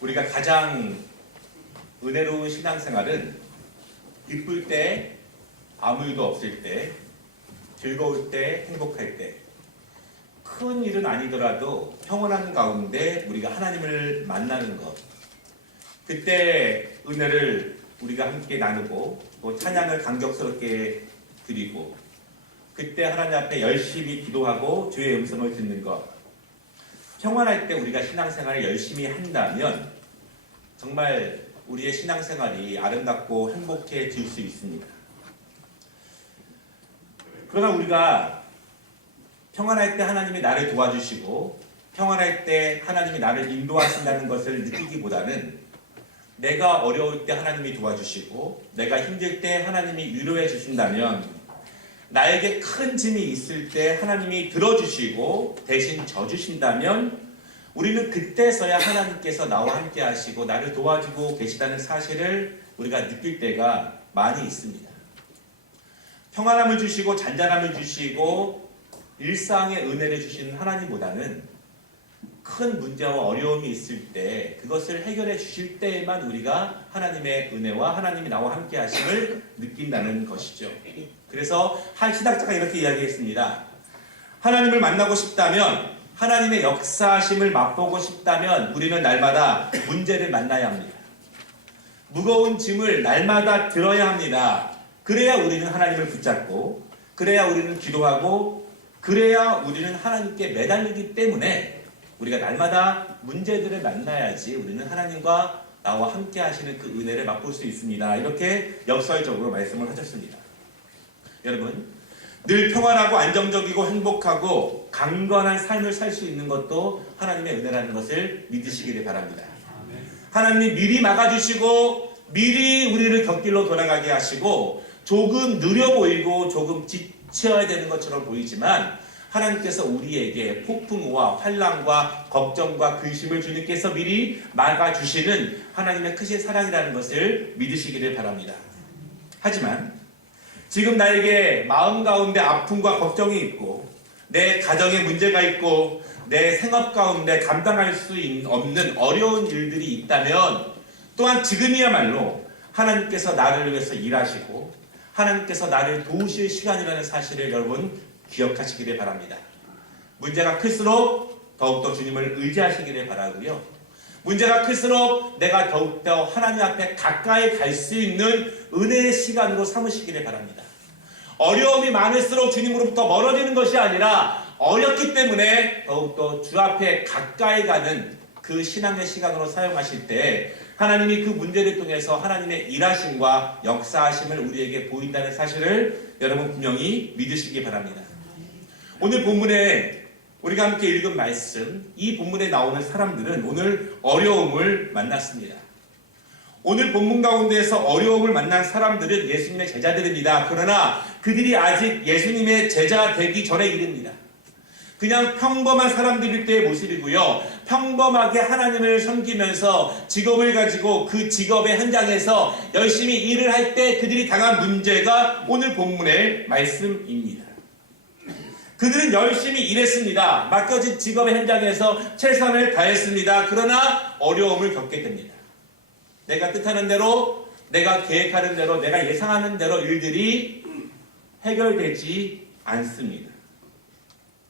우리가 가장 은혜로운 신앙생활은 기쁠 때, 아무 일도 없을 때, 즐거울 때, 행복할 때, 큰 일은 아니더라도 평온한 가운데 우리가 하나님을 만나는 것, 그때 은혜를 우리가 함께 나누고 또 찬양을 감격스럽게 드리고 그때 하나님 앞에 열심히 기도하고 주의 음성을 듣는 것, 평안할 때 우리가 신앙생활을 열심히 한다면 정말 우리의 신앙생활이 아름답고 행복해질 수 있습니다. 그러나 우리가 평안할 때 하나님이 나를 도와주시고 평안할 때 하나님이 나를 인도하신다는 것을 느끼기보다는 내가 어려울 때 하나님이 도와주시고 내가 힘들 때 하나님이 위로해 주신다면 나에게 큰 짐이 있을 때 하나님이 들어주시고 대신 져주신다면 우리는 그때서야 하나님께서 나와 함께 하시고 나를 도와주고 계시다는 사실을 우리가 느낄 때가 많이 있습니다. 평안함을 주시고 잔잔함을 주시고 일상의 은혜를 주시는 하나님보다는 큰 문제와 어려움이 있을 때 그것을 해결해 주실 때에만 우리가 하나님의 은혜와 하나님이 나와 함께 하심을 느낀다는 것이죠. 그래서 한 신학자가 이렇게 이야기했습니다. 하나님을 만나고 싶다면, 하나님의 역사하심을 맛보고 싶다면 우리는 날마다 문제를 만나야 합니다. 무거운 짐을 날마다 들어야 합니다. 그래야 우리는 하나님을 붙잡고, 그래야 우리는 기도하고, 그래야 우리는 하나님께 매달리기 때문에 우리가 날마다 문제들을 만나야지 우리는 하나님과 나와 함께 하시는 그 은혜를 맛볼 수 있습니다. 이렇게 역설적으로 말씀을 하셨습니다. 여러분, 늘 평안하고 안정적이고 행복하고 강건한 삶을 살 수 있는 것도 하나님의 은혜라는 것을 믿으시기를 바랍니다. 하나님이 미리 막아주시고 미리 우리를 곁길로 돌아가게 하시고 조금 느려 보이고 조금 지쳐야 되는 것처럼 보이지만 하나님께서 우리에게 폭풍우와 환난과 걱정과 근심을 주님께서 미리 막아주시는 하나님의 크신 사랑이라는 것을 믿으시기를 바랍니다. 하지만 지금 나에게 마음 가운데 아픔과 걱정이 있고 내 가정에 문제가 있고 내 생업 가운데 감당할 수 없는 어려운 일들이 있다면 또한 지금이야말로 하나님께서 나를 위해서 일하시고 하나님께서 나를 도우실 시간이라는 사실을 여러분 기억하시기를 바랍니다. 문제가 클수록 더욱더 주님을 의지하시기를 바라고요. 문제가 클수록 내가 더욱더 하나님 앞에 가까이 갈 수 있는 은혜의 시간으로 삼으시기를 바랍니다. 어려움이 많을수록 주님으로부터 멀어지는 것이 아니라 어렵기 때문에 더욱더 주 앞에 가까이 가는 그 신앙의 시간으로 사용하실 때 하나님이 그 문제를 통해서 하나님의 일하심과 역사하심을 우리에게 보인다는 사실을 여러분 분명히 믿으시기 바랍니다. 오늘 본문에 우리가 함께 읽은 말씀, 이 본문에 나오는 사람들은 오늘 어려움을 만났습니다. 오늘 본문 가운데에서 어려움을 만난 사람들은 예수님의 제자들입니다. 그러나 그들이 아직 예수님의 제자 되기 전의 일입니다. 그냥 평범한 사람들일 때의 모습이고요. 평범하게 하나님을 섬기면서 직업을 가지고 그 직업의 현장에서 열심히 일을 할 때 그들이 당한 문제가 오늘 본문의 말씀입니다. 그들은 열심히 일했습니다. 맡겨진 직업의 현장에서 최선을 다했습니다. 그러나 어려움을 겪게 됩니다. 내가 뜻하는 대로, 내가 계획하는 대로, 내가 예상하는 대로 일들이 해결되지 않습니다.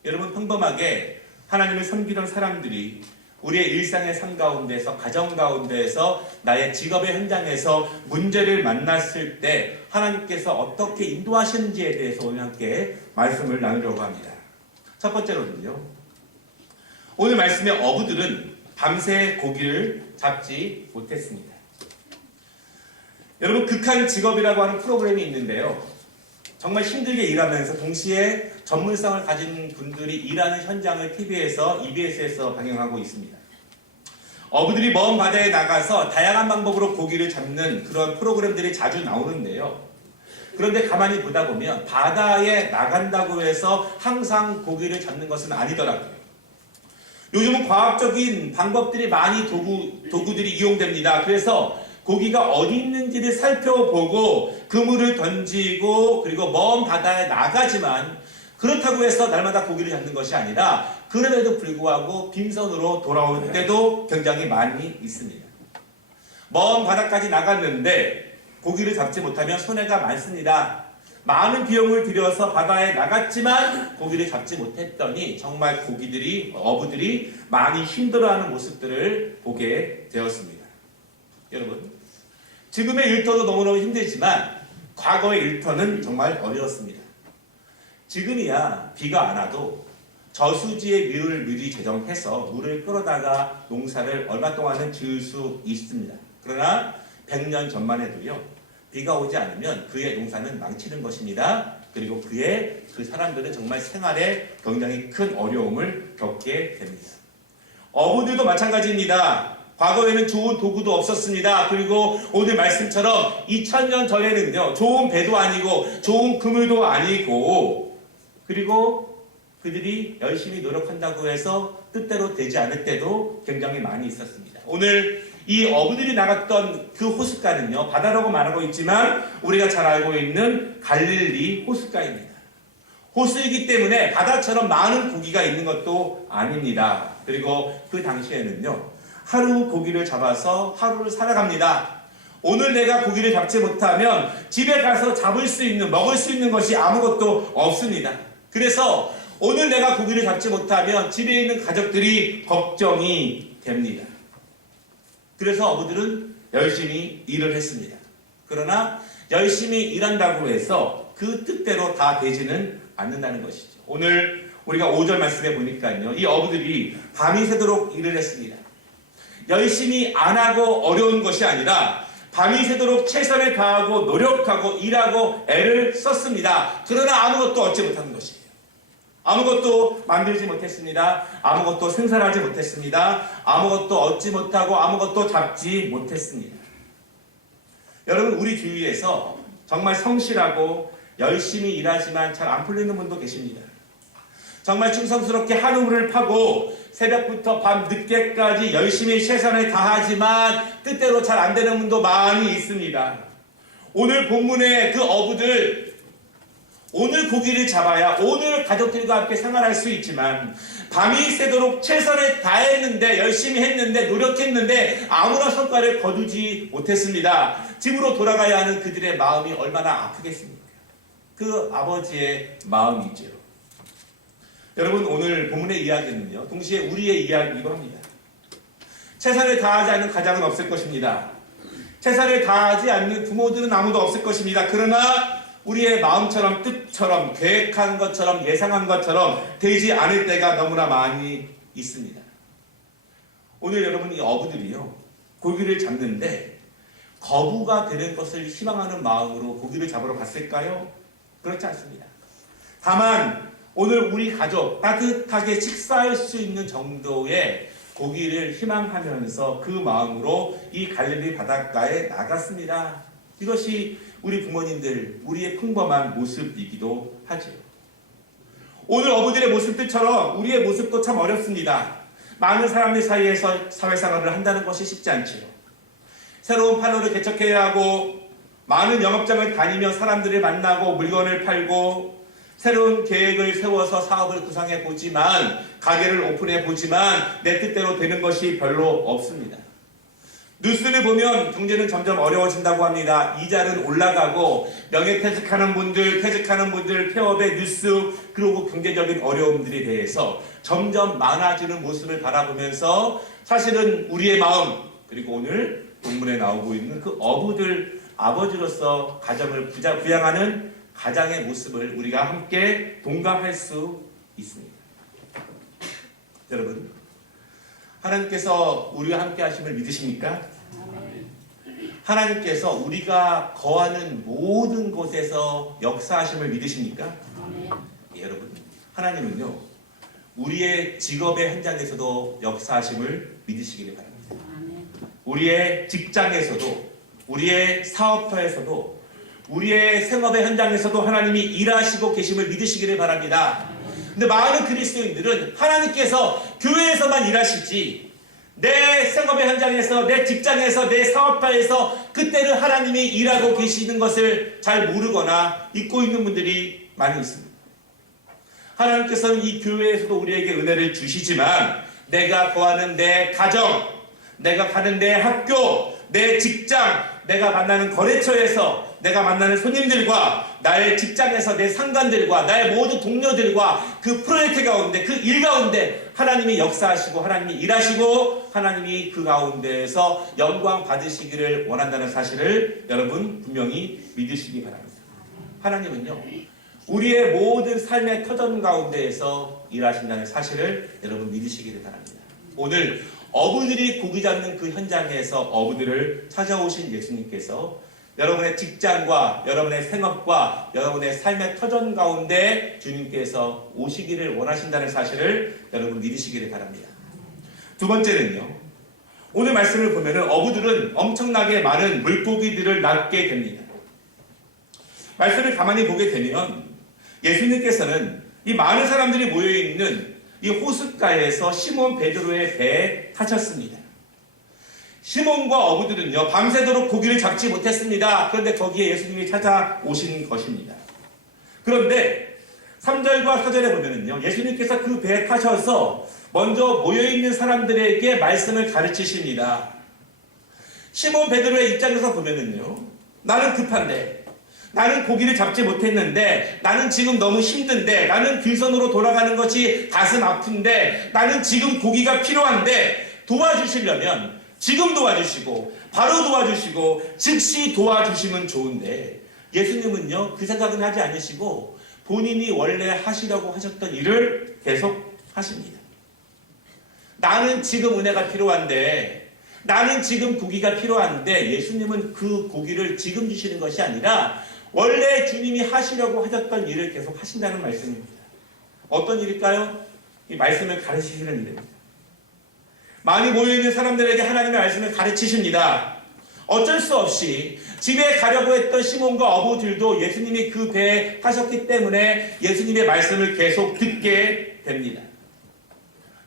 여러분, 평범하게 하나님을 섬기던 사람들이 우리의 일상의 삶 가운데서, 가정 가운데에서, 나의 직업의 현장에서 문제를 만났을 때 하나님께서 어떻게 인도하시는지에 대해서 오늘 함께 말씀을 나누려고 합니다. 첫 번째로는요, 오늘 말씀의 어부들은 밤새 고기를 잡지 못했습니다. 여러분, 극한 직업이라고 하는 프로그램이 있는데요, 정말 힘들게 일하면서 동시에 전문성을 가진 분들이 일하는 현장을 TV에서, EBS에서 방영하고 있습니다. 어부들이 먼 바다에 나가서 다양한 방법으로 고기를 잡는 그런 프로그램들이 자주 나오는데요. 그런데 가만히 보다 보면 바다에 나간다고 해서 항상 고기를 잡는 것은 아니더라고요. 요즘은 과학적인 방법들이 많이 도구들이 이용됩니다. 그래서 고기가 어디 있는지를 살펴보고 그물을 던지고 그리고 먼 바다에 나가지만 그렇다고 해서 날마다 고기를 잡는 것이 아니라 그럼에도 불구하고 빈손으로 돌아올 때도 굉장히 많이 있습니다. 먼 바다까지 나갔는데 고기를 잡지 못하면 손해가 많습니다. 많은 비용을 들여서 바다에 나갔지만 고기를 잡지 못했더니 정말 어부들이 많이 힘들어하는 모습들을 보게 되었습니다. 여러분, 지금의 일터도 너무너무 힘들지만 과거의 일터는 정말 어려웠습니다. 지금이야 비가 안 와도 저수지에 물을 미리 제정해서 물을 끌어다가 농사를 얼마 동안은 지을 수 있습니다. 그러나 100년 전만 해도요, 비가 오지 않으면 그의 농사는 망치는 것입니다. 그리고 그 사람들은 정말 생활에 굉장히 큰 어려움을 겪게 됩니다. 어부들도 마찬가지입니다. 과거에는 좋은 도구도 없었습니다. 그리고 오늘 말씀처럼 2000년 전에는요, 좋은 배도 아니고 좋은 그물도 아니고, 그리고 그들이 열심히 노력한다고 해서 뜻대로 되지 않을 때도 굉장히 많이 있었습니다. 오늘 이 어부들이 나갔던 그 호숫가는요, 바다라고 말하고 있지만 우리가 잘 알고 있는 갈릴리 호숫가입니다. 호수이기 때문에 바다처럼 많은 고기가 있는 것도 아닙니다. 그리고 그 당시에는요, 하루 고기를 잡아서 하루를 살아갑니다. 오늘 내가 고기를 잡지 못하면 집에 가서 먹을 수 있는 것이 아무것도 없습니다. 그래서 오늘 내가 고기를 잡지 못하면 집에 있는 가족들이 걱정이 됩니다. 그래서 어부들은 열심히 일을 했습니다. 그러나 열심히 일한다고 해서 그 뜻대로 다 되지는 않는다는 것이죠. 오늘 우리가 5절 말씀에 보니까요, 이 어부들이 밤이 새도록 일을 했습니다. 열심히 안 하고 어려운 것이 아니라 밤이 새도록 최선을 다하고 노력하고 일하고 애를 썼습니다. 그러나 아무것도 얻지 못하는 것이에요. 아무것도 만들지 못했습니다. 아무것도 생산하지 못했습니다. 아무것도 얻지 못하고 아무것도 잡지 못했습니다. 여러분, 우리 주위에서 정말 성실하고 열심히 일하지만 잘 안 풀리는 분도 계십니다. 정말 충성스럽게 하루를 파고 새벽부터 밤 늦게까지 열심히 최선을 다하지만 뜻대로 잘 안 되는 분도 많이 있습니다. 오늘 본문의 그 어부들, 오늘 고기를 잡아야 오늘 가족들과 함께 생활할 수 있지만 밤이 새도록 최선을 다했는데, 열심히 했는데, 노력했는데 아무런 성과를 거두지 못했습니다. 집으로 돌아가야 하는 그들의 마음이 얼마나 아프겠습니까? 그 아버지의 마음이죠. 여러분, 오늘 본문의 이야기는요, 동시에 우리의 이야기이기도 합니다. 최선을 다하지 않는 가장은 없을 것입니다. 최선을 다하지 않는 부모들은 아무도 없을 것입니다. 그러나 우리의 마음처럼, 뜻처럼, 계획한 것처럼, 예상한 것처럼 되지 않을 때가 너무나 많이 있습니다. 오늘 여러분, 이 어부들이요, 고기를 잡는데 거부가 되는 것을 희망하는 마음으로 고기를 잡으러 갔을까요? 그렇지 않습니다. 다만 오늘 우리 가족 따뜻하게 식사할 수 있는 정도의 고기를 희망하면서 그 마음으로 이 갈릴리 바닷가에 나갔습니다. 이것이 우리 부모님들, 우리의 평범한 모습이기도 하죠. 오늘 어부들의 모습들처럼 우리의 모습도 참 어렵습니다. 많은 사람들 사이에서 사회생활을 한다는 것이 쉽지 않죠. 새로운 판로를 개척해야 하고, 많은 영업장을 다니며 사람들을 만나고 물건을 팔고, 새로운 계획을 세워서 사업을 구상해 보지만, 가게를 오픈해 보지만 내 뜻대로 되는 것이 별로 없습니다. 뉴스를 보면 경제는 점점 어려워진다고 합니다. 이자는 올라가고, 명예퇴직하는 분들, 퇴직하는 분들, 폐업의 뉴스, 그리고 경제적인 어려움들에 대해서 점점 많아지는 모습을 바라보면서 사실은 우리의 마음, 그리고 오늘 본문에 나오고 있는 그 어부들, 아버지로서 가정을 부양하는 가장의 모습을 우리가 함께 동감할 수 있습니다. 여러분, 하나님께서 우리와 함께 하심을 믿으십니까? 하나님께서 우리가 거하는 모든 곳에서 역사하심을 믿으십니까? 예, 여러분, 하나님은요, 우리의 직업의 현장에서도 역사하심을 믿으시기를 바랍니다. 우리의 직장에서도, 우리의 사업터에서도, 우리의 생업의 현장에서도 하나님이 일하시고 계심을 믿으시기를 바랍니다. 근데 많은 그리스도인들은 하나님께서 교회에서만 일하시지, 내 생업의 현장에서, 내 직장에서, 내 사업가에서 그때는 하나님이 일하고 계시는 것을 잘 모르거나 잊고 있는 분들이 많이 있습니다. 하나님께서는 이 교회에서도 우리에게 은혜를 주시지만 내가 거하는 내 가정, 내가 가는 내 학교, 내 직장, 내가 만나는 거래처에서 내가 만나는 손님들과 나의 직장에서 내 상관들과 나의 모든 동료들과 그 프로젝트 가운데 그 일 가운데 하나님이 역사하시고 하나님이 일하시고 하나님이 그 가운데에서 영광 받으시기를 원한다는 사실을 여러분 분명히 믿으시기 바랍니다. 하나님은요 우리의 모든 삶의 터전 가운데에서 일하신다는 사실을 여러분 믿으시기를 바랍니다. 오늘 어부들이 고기 잡는 그 현장에서 어부들을 찾아오신 예수님께서 여러분의 직장과 여러분의 생업과 여러분의 삶의 터전 가운데 주님께서 오시기를 원하신다는 사실을 여러분 믿으시기를 바랍니다. 두 번째는요. 오늘 말씀을 보면은 어부들은 엄청나게 많은 물고기들을 낚게 됩니다. 말씀을 가만히 보게 되면 예수님께서는 이 많은 사람들이 모여있는 이 호숫가에서 시몬 베드로의 배에 타셨습니다. 시몬과 어부들은요 밤새도록 고기를 잡지 못했습니다. 그런데 거기에 예수님이 찾아오신 것입니다. 그런데 3절과 4절에 보면은요 예수님께서 그 배에 타셔서 먼저 모여있는 사람들에게 말씀을 가르치십니다. 시몬 베드로의 입장에서 보면은요 나는 급한데, 나는 고기를 잡지 못했는데, 나는 지금 너무 힘든데, 나는 길선으로 돌아가는 것이 가슴 아픈데, 나는 지금 고기가 필요한데 도와주시려면 지금 도와주시고 바로 도와주시고 즉시 도와주시면 좋은데 예수님은요 그 생각은 하지 않으시고 본인이 원래 하시려고 하셨던 일을 계속 하십니다. 나는 지금 은혜가 필요한데, 나는 지금 고기가 필요한데 예수님은 그 고기를 지금 주시는 것이 아니라 원래 주님이 하시려고 하셨던 일을 계속 하신다는 말씀입니다. 어떤 일일까요? 이 말씀을 가르치시는 일입니다. 많이 모여있는 사람들에게 하나님의 말씀을 가르치십니다. 어쩔 수 없이 집에 가려고 했던 시몬과 어부들도 예수님이 그 배에 타셨기 때문에 예수님의 말씀을 계속 듣게 됩니다.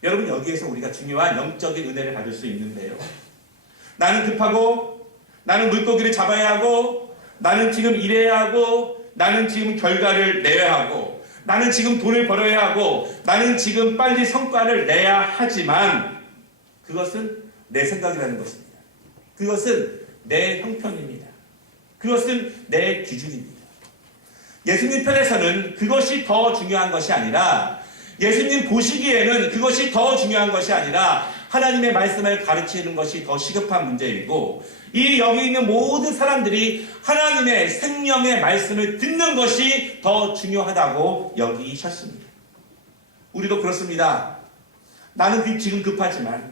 여러분 여기에서 우리가 중요한 영적인 은혜를 받을 수 있는데요. 나는 급하고, 나는 물고기를 잡아야 하고, 나는 지금 일해야 하고, 나는 지금 결과를 내야 하고, 나는 지금 돈을 벌어야 하고, 나는 지금 빨리 성과를 내야 하지만 그것은 내 생각이라는 것입니다. 그것은 내 형편입니다. 그것은 내 기준입니다. 예수님 편에서는 그것이 더 중요한 것이 아니라, 예수님 보시기에는 그것이 더 중요한 것이 아니라 하나님의 말씀을 가르치는 것이 더 시급한 문제이고, 이 여기 있는 모든 사람들이 하나님의 생명의 말씀을 듣는 것이 더 중요하다고 여기셨습니다. 우리도 그렇습니다. 나는 지금 급하지만,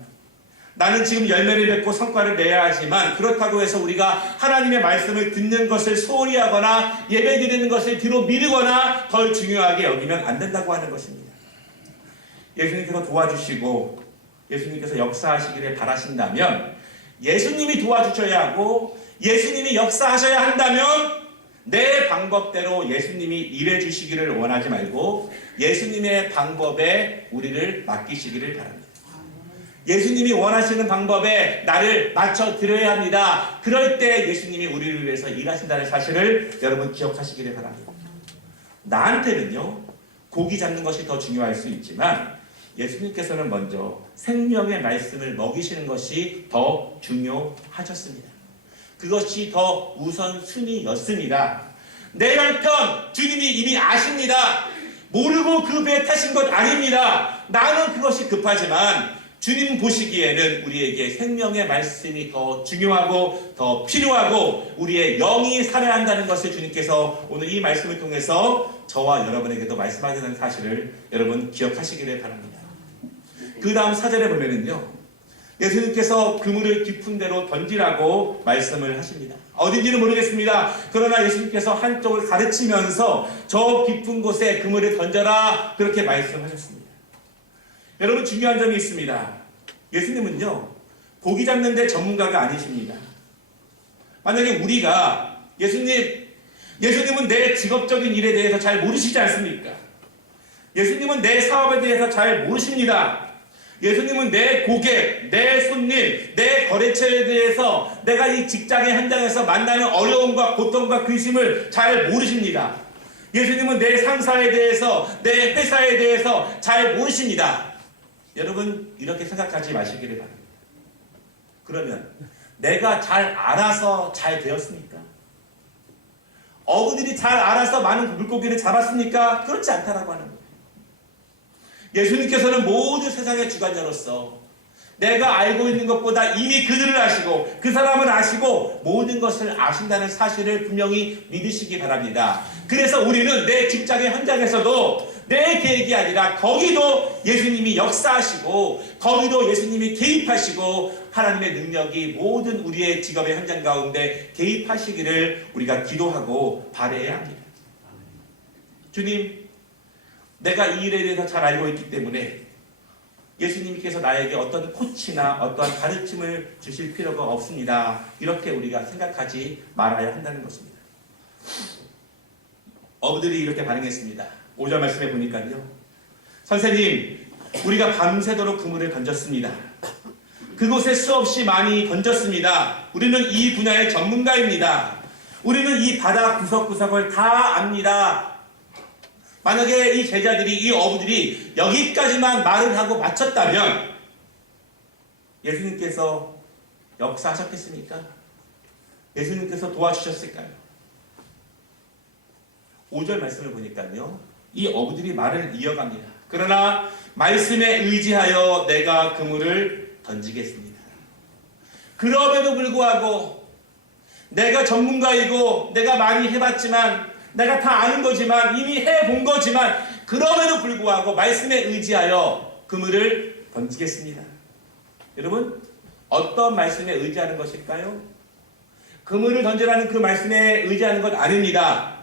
나는 지금 열매를 맺고 성과를 내야 하지만 그렇다고 해서 우리가 하나님의 말씀을 듣는 것을 소홀히 하거나 예배드리는 것을 뒤로 미루거나 덜 중요하게 여기면 안 된다고 하는 것입니다. 예수님께서 도와주시고 예수님께서 역사하시기를 바라신다면 예수님이 도와주셔야 하고 예수님이 역사하셔야 한다면 내 방법대로 예수님이 일해 주시기를 원하지 말고 예수님의 방법에 우리를 맡기시기를 바랍니다. 예수님이 원하시는 방법에 나를 맞춰 드려야 합니다. 그럴 때 예수님이 우리를 위해서 일하신다는 사실을 여러분 기억하시기를 바랍니다. 나한테는요 고기 잡는 것이 더 중요할 수 있지만 예수님께서는 먼저 생명의 말씀을 먹이시는 것이 더 중요하셨습니다. 그것이 더 우선순위였습니다. 내 형편 주님이 이미 아십니다. 모르고 그 배에 타신 것 아닙니다. 나는 그것이 급하지만 주님 보시기에는 우리에게 생명의 말씀이 더 중요하고 더 필요하고 우리의 영이 살아야 한다는 것을 주님께서 오늘 이 말씀을 통해서 저와 여러분에게도 말씀하시는 사실을 여러분 기억하시기를 바랍니다. 그 다음 4절에 보면은요 예수님께서 그물을 깊은 데로 던지라고 말씀을 하십니다. 어딘지는 모르겠습니다. 그러나 예수님께서 한쪽을 가르치면서 저 깊은 곳에 그물을 던져라 그렇게 말씀하셨습니다. 여러분 중요한 점이 있습니다. 예수님은요 고기 잡는 데 전문가가 아니십니다. 만약에 우리가 예수님은 내 직업적인 일에 대해서 잘 모르시지 않습니까? 예수님은 내 사업에 대해서 잘 모르십니다. 예수님은 내 고객, 내 손님, 내 거래처에 대해서 내가 이 직장의 현장에서 만나는 어려움과 고통과 근심을 잘 모르십니다. 예수님은 내 상사에 대해서, 내 회사에 대해서 잘 모르십니다. 여러분, 이렇게 생각하지 마시기를 바랍니다. 그러면 내가 잘 알아서 잘 되었습니까? 어부들이 잘 알아서 많은 물고기를 잡았습니까? 그렇지 않다라고 하는 거예요. 예수님께서는 모든 세상의 주관자로서 내가 알고 있는 것보다 이미 그들을 아시고 그 사람을 아시고 모든 것을 아신다는 사실을 분명히 믿으시기 바랍니다. 그래서 우리는 내 직장의 현장에서도 내 계획이 아니라 거기도 예수님이 역사하시고 거기도 예수님이 개입하시고 하나님의 능력이 모든 우리의 직업의 현장 가운데 개입하시기를 우리가 기도하고 바라야 합니다. 주님, 내가 이 일에 대해서 잘 알고 있기 때문에 예수님께서 나에게 어떤 코치나 어떠한 가르침을 주실 필요가 없습니다. 이렇게 우리가 생각하지 말아야 한다는 것입니다. 어부들이 이렇게 반응했습니다. 5절 말씀에 보니까요. 선생님, 우리가 밤새도록 그물을 던졌습니다. 그곳에 수없이 많이 던졌습니다. 우리는 이 분야의 전문가입니다. 우리는 이 바다 구석구석을 다 압니다. 만약에 이 제자들이, 이 어부들이 여기까지만 말을 하고 마쳤다면 예수님께서 역사하셨겠습니까? 예수님께서 도와주셨을까요? 5절 말씀을 보니까요. 이 어부들이 말을 이어갑니다. 그러나 말씀에 의지하여 내가 그물을 던지겠습니다. 그럼에도 불구하고 내가 전문가이고 내가 많이 해봤지만 내가 다 아는 거지만 이미 해본 거지만 그럼에도 불구하고 말씀에 의지하여 그물을 던지겠습니다. 여러분, 어떤 말씀에 의지하는 것일까요? 그물을 던지라는 그 말씀에 의지하는 것 아닙니다.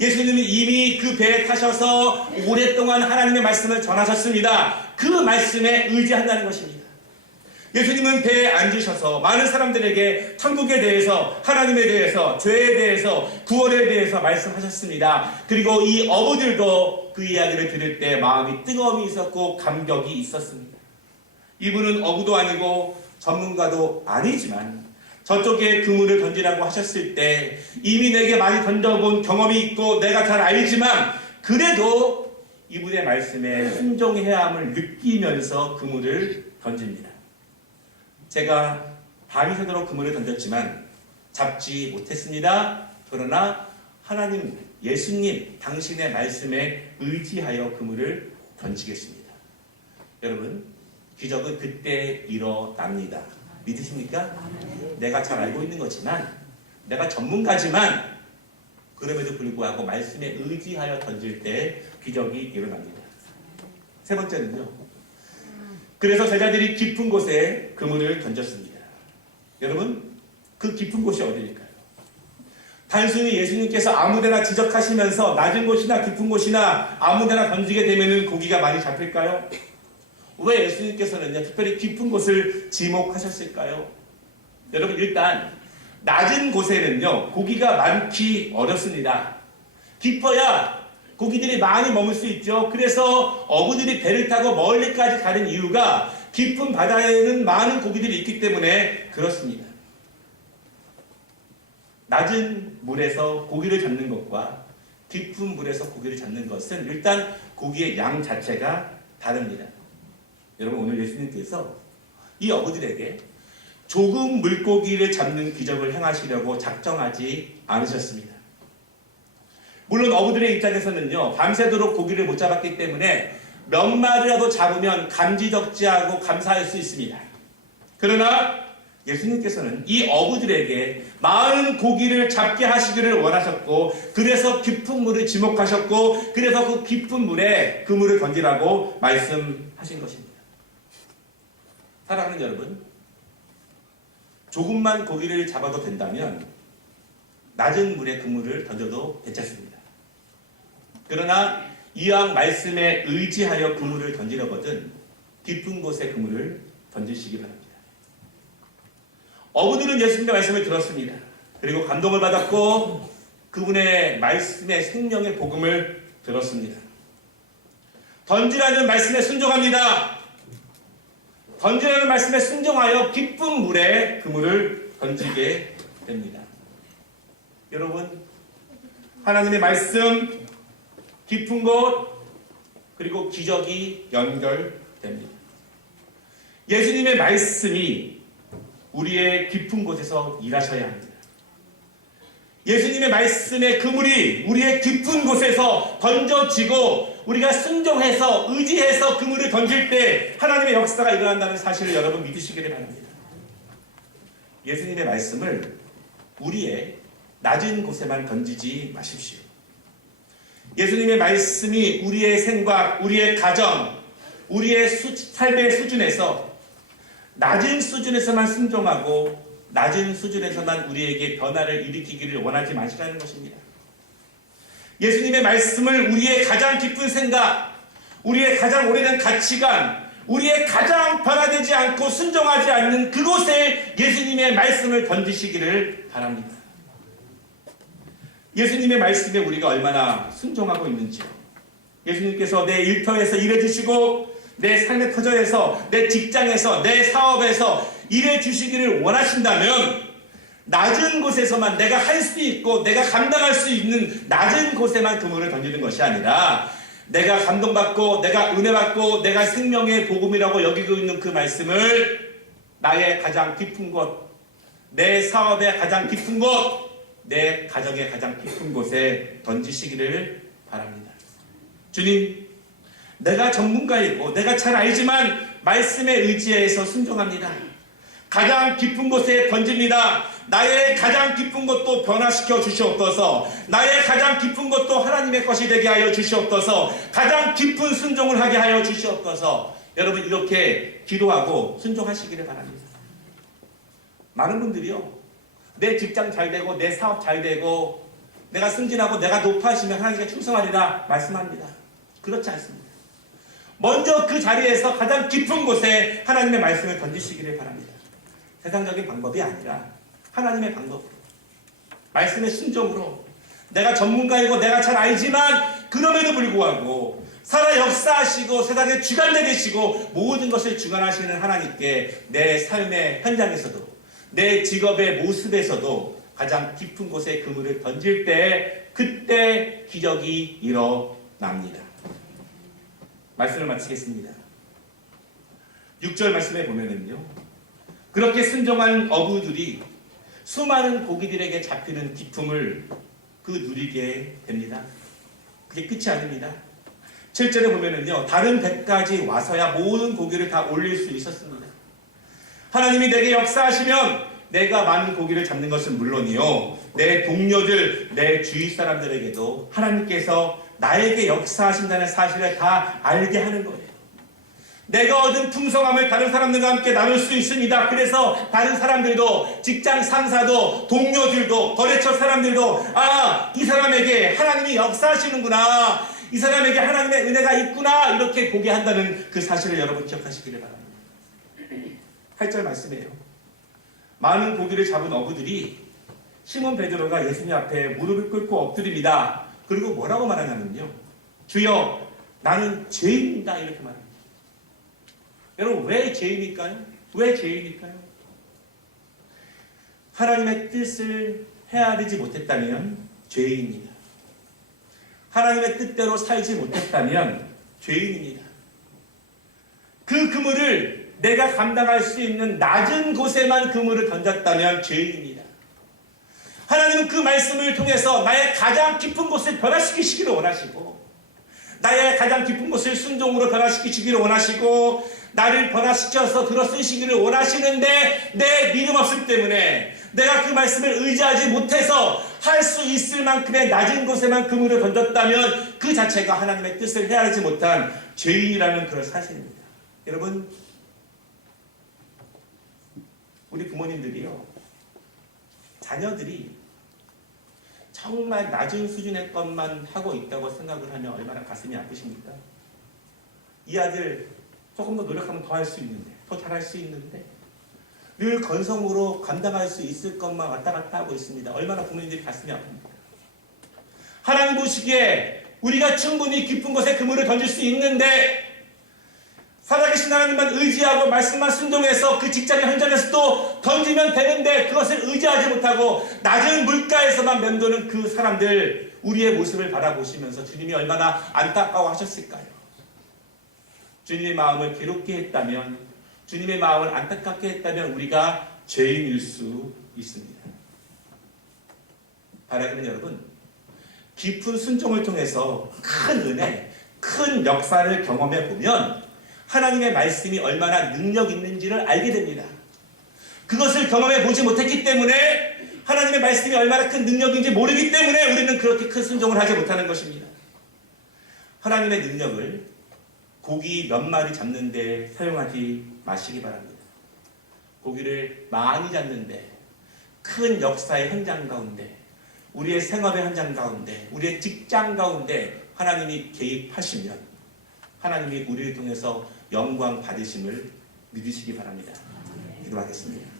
예수님이 이미 그 배에 타셔서 오랫동안 하나님의 말씀을 전하셨습니다. 그 말씀에 의지한다는 것입니다. 예수님은 배에 앉으셔서 많은 사람들에게 천국에 대해서, 하나님에 대해서, 죄에 대해서, 구원에 대해서 말씀하셨습니다. 그리고 이 어부들도 그 이야기를 들을 때 마음이 뜨거움이 있었고 감격이 있었습니다. 이분은 어부도 아니고 전문가도 아니지만 저쪽에 그물을 던지라고 하셨을 때 이미 내게 많이 던져본 경험이 있고 내가 잘 알지만 그래도 이분의 말씀에 순종해야 함을 느끼면서 그물을 던집니다. 제가 밤이 새도록 그물을 던졌지만 잡지 못했습니다. 그러나 하나님, 예수님, 당신의 말씀에 의지하여 그물을 던지겠습니다. 여러분, 기적은 그때 일어납니다. 믿으십니까? 내가 잘 알고 있는 거지만, 내가 전문가지만 그럼에도 불구하고 말씀에 의지하여 던질 때 기적이 일어납니다. 세 번째는요. 그래서 제자들이 깊은 곳에 그물을 던졌습니다. 여러분, 그 깊은 곳이 어디일까요? 단순히 예수님께서 아무데나 지적하시면서 낮은 곳이나 깊은 곳이나 아무데나 던지게 되면 고기가 많이 잡힐까요? 왜 예수님께서는요, 특별히 깊은 곳을 지목하셨을까요? 여러분, 일단 낮은 곳에는요, 고기가 많기 어렵습니다. 깊어야 고기들이 많이 머물 수 있죠. 그래서 어부들이 배를 타고 멀리까지 가는 이유가 깊은 바다에는 많은 고기들이 있기 때문에 그렇습니다. 낮은 물에서 고기를 잡는 것과 깊은 물에서 고기를 잡는 것은 일단 고기의 양 자체가 다릅니다. 여러분, 오늘 예수님께서 이 어부들에게 조금 물고기를 잡는 기적을 행하시려고 작정하지 않으셨습니다. 물론 어부들의 입장에서는요, 밤새도록 고기를 못 잡았기 때문에 몇 마리라도 잡으면 감지덕지하고 감사할 수 있습니다. 그러나 예수님께서는 이 어부들에게 많은 고기를 잡게 하시기를 원하셨고, 그래서 깊은 물을 지목하셨고, 그래서 그 깊은 물에 그물을 던지라고 말씀하신 것입니다. 사랑하는 여러분, 조금만 고기를 잡아도 된다면 낮은 물에 그물을 던져도 괜찮습니다. 그러나 이왕 말씀에 의지하여 그물을 던지려거든 깊은 곳에 그물을 던지시기 바랍니다. 어부들은 예수님의 말씀을 들었습니다. 그리고 감동을 받았고 그분의 말씀의 생명의 복음을 들었습니다. 던지라는 말씀에 순종합니다. 던지라는 말씀에 순종하여 깊은 물에 그물을 던지게 됩니다. 여러분, 하나님의 말씀, 깊은 곳, 그리고 기적이 연결됩니다. 예수님의 말씀이 우리의 깊은 곳에서 일하셔야 합니다. 예수님의 말씀의 그물이 우리의 깊은 곳에서 던져지고 우리가 순종해서 의지해서 그물을 던질 때 하나님의 역사가 일어난다는 사실을 여러분 믿으시기를 바랍니다. 예수님의 말씀을 우리의 낮은 곳에만 던지지 마십시오. 예수님의 말씀이 우리의 생각, 우리의 가정, 우리의 삶의 수준에서 낮은 수준에서만 순종하고 낮은 수준에서만 우리에게 변화를 일으키기를 원하지 마시라는 것입니다. 예수님의 말씀을 우리의 가장 깊은 생각, 우리의 가장 오래된 가치관, 우리의 가장 변화되지 않고 순종하지 않는 그곳에 예수님의 말씀을 던지시기를 바랍니다. 예수님의 말씀에 우리가 얼마나 순종하고 있는지요. 예수님께서 내 일터에서 일해주시고 내 삶의 터전에서, 내 직장에서, 내 사업에서 일해주시기를 원하신다면 낮은 곳에서만 내가 할 수 있고 내가 감당할 수 있는 낮은 곳에만 그물을 던지는 것이 아니라 내가 감동받고 내가 은혜받고 내가 생명의 복음이라고 여기고 있는 그 말씀을 나의 가장 깊은 곳, 내 사업의 가장 깊은 곳, 내 가정의 가장 깊은 곳에 던지시기를 바랍니다. 주님, 내가 전문가이고 내가 잘 알지만 말씀에 의지해서 순종합니다. 가장 깊은 곳에 던집니다. 나의 가장 깊은 것도 변화시켜 주시옵소서. 나의 가장 깊은 것도 하나님의 것이 되게 하여 주시옵소서. 가장 깊은 순종을 하게 하여 주시옵소서. 여러분 이렇게 기도하고 순종하시기를 바랍니다. 많은 분들이요, 내 직장 잘 되고 내 사업 잘 되고 내가 승진하고 내가 높아지면 하나님께 충성하리라 말씀합니다. 그렇지 않습니다. 먼저 그 자리에서 가장 깊은 곳에 하나님의 말씀을 던지시기를 바랍니다. 세상적인 방법이 아니라 하나님의 방법으로, 말씀의 순종으로, 내가 전문가이고 내가 잘 알지만 그럼에도 불구하고 살아 역사하시고 세상의 주관자 되시고 모든 것을 주관하시는 하나님께 내 삶의 현장에서도 내 직업의 모습에서도 가장 깊은 곳에 그물을 던질 때 그때 기적이 일어납니다. 말씀을 마치겠습니다. 6절 말씀에 보면은요, 그렇게 순종한 어부들이 수많은 고기들에게 잡히는 기쁨을 누리게 됩니다. 그게 끝이 아닙니다. 7절에 보면은요, 다른 배까지 와서야 모든 고기를 다 올릴 수 있었습니다. 하나님이 내게 역사하시면 내가 많은 고기를 잡는 것은 물론이요, 내 동료들, 내 주위 사람들에게도 하나님께서 나에게 역사하신다는 사실을 다 알게 하는 거예요. 내가 얻은 풍성함을 다른 사람들과 함께 나눌 수 있습니다. 그래서 다른 사람들도, 직장 상사도, 동료들도, 거래처 사람들도 이 사람에게 하나님이 역사하시는구나, 이 사람에게 하나님의 은혜가 있구나, 이렇게 보게 한다는 그 사실을 여러분 기억하시기를 바랍니다. 8절 말씀이에요. 많은 고기를 잡은 어부들이 시몬 베드로가 예수님 앞에 무릎을 꿇고 엎드립니다. 그리고 뭐라고 말하냐면요, 주여 나는 죄인이다, 이렇게 말합니다. 여러분 왜 죄인일까요? 왜 죄인일까요? 하나님의 뜻을 헤아리지 못했다면 죄인입니다. 하나님의 뜻대로 살지 못했다면 죄인입니다. 그 그물을 내가 감당할 수 있는 낮은 곳에만 그물을 던졌다면 죄인입니다. 하나님은 그 말씀을 통해서 나의 가장 깊은 곳을 변화시키시기를 원하시고, 나의 가장 깊은 곳을 순종으로 변화시키시기를 원하시고, 나를 변화시켜서 들어 쓰시기를 원하시는데 내 믿음 없음 때문에 내가 그 말씀을 의지하지 못해서 할 수 있을 만큼의 낮은 곳에만 그물을 던졌다면 그 자체가 하나님의 뜻을 헤아리지 못한 죄인이라는 그런 사실입니다. 여러분, 우리 부모님들이요, 자녀들이 정말 낮은 수준의 것만 하고 있다고 생각을 하면 얼마나 가슴이 아프십니까? 이 아들 조금 더 노력하면 더 할 수 있는데, 더 잘할 수 있는데 늘 건성으로 감당할 수 있을 것만 왔다 갔다 하고 있습니다. 얼마나 부모님들이 가슴이 아픕니까? 하나님 보시기에 우리가 충분히 깊은 곳에 그물을 던질 수 있는데 살아계신 하나님만 의지하고 말씀만 순종해서 그 직장의 현장에서도 던지면 되는데 그것을 의지하지 못하고 낮은 물가에서만 맴도는 그 사람들, 우리의 모습을 바라보시면서 주님이 얼마나 안타까워하셨을까요? 주님의 마음을 괴롭게 했다면, 주님의 마음을 안타깝게 했다면 우리가 죄인일 수 있습니다. 바라기는 여러분, 깊은 순종을 통해서 큰 은혜, 큰 역사를 경험해 보면 하나님의 말씀이 얼마나 능력 있는지를 알게 됩니다. 그것을 경험해 보지 못했기 때문에, 하나님의 말씀이 얼마나 큰 능력인지 모르기 때문에 우리는 그렇게 큰 순종을 하지 못하는 것입니다. 하나님의 능력을 고기 몇 마리 잡는데 사용하지 마시기 바랍니다. 고기를 많이 잡는데, 큰 역사의 현장 가운데, 우리의 생업의 현장 가운데, 우리의 직장 가운데 하나님이 개입하시면 하나님이 우리를 통해서 영광 받으심을 믿으시기 바랍니다. 기도하겠습니다.